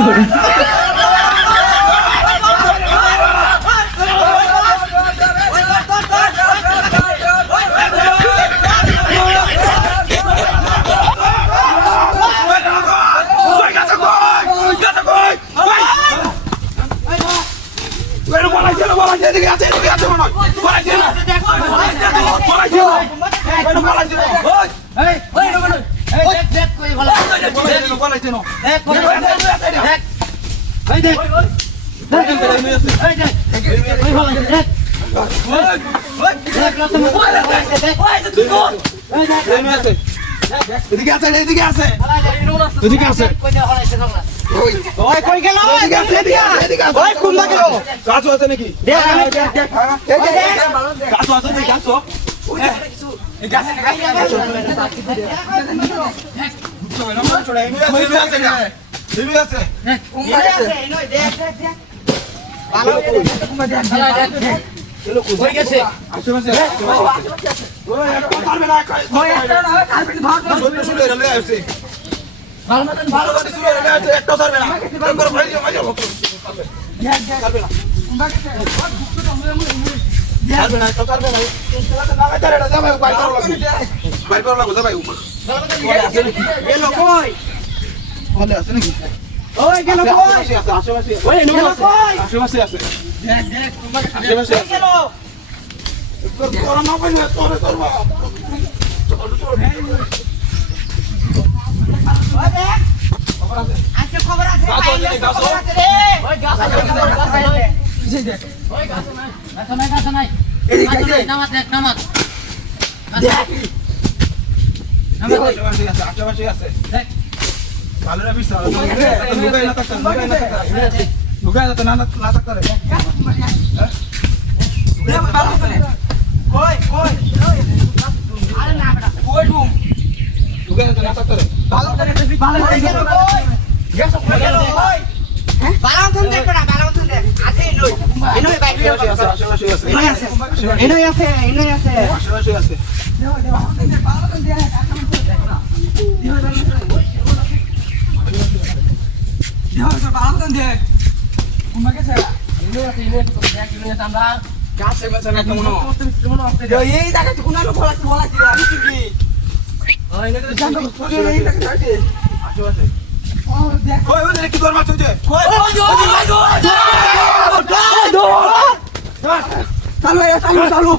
করে এদিকে আছে এদিকে আছে এদিকে আছে ওই কই গেল এদিকে আছে এদিকে আছে ওই কোনটা গেল গাছ আছে নাকি দেখ গাছ আছে নাকি গাছ ওই কিছু এই গাছে গাছ চড়াই এমনি আছে না এমনি আছে কোনটা আছে নই দেখ দেখ দেখ ভালো কুমা দেখ দেখ চলো কই গেছে আশেপাশে ওই একটা পারবে না ওই একটা না কালকে ভাগ শুনে শুনে রে আসছে ভালো মতন ভালো করে শুনে রে আসছে একটা পারবে না একবার ভাই ভাই দেখ দেখ পারবে না কুমা গেছে পারবে না তো পারবে না না বাইরে যা ভাই বাইরে করো লাগো যা ভাই উপর গেল কই বলে আছে নাকি ওই গেল কই আশেপাশে ওই গেল কই আশেপাশে আছে দেখ দেখ কুমা আশেপাশে গেল তোরা না পাইলে তোরে তোরবা ওই দেখ খবর আছে খবর আছে রে ওই গাছ আছে জি দেখ ওই গাছ নাই এদিকে নামাজ দেখ নামাজ দেখ নামাজ আশেপাশে আছে দেখ ভালো রে বিশ লুকায় না না থাকতে রে দেখ ভালো করে কই কই আরে না বেটা কই ঘুম লুকায় না থাকতে রে ভালো করে ভালো করে গেল কই গেছ গেল কই বালাউন দেখ বেটা বালাউন দেখ আছে নই এনই বাইক আছে আশেপাশে আছে এনই আছে এনই আছে এনই আছে আশেপাশে আছে দেও দেও বালাউন দেখ বালাউন দেখ কুমা গেছে এনই আছে এনই তো দেখ এনই আছে আমরা গাছে গাছে না কেমন এই জায়গা তো কোনালো বলাছি আমি কি ওই না তো জানো এই জায়গা থাকে আশেপাশে ও দেখ ওই ওই কি দর মাছ হচ্ছে কই চালু চালু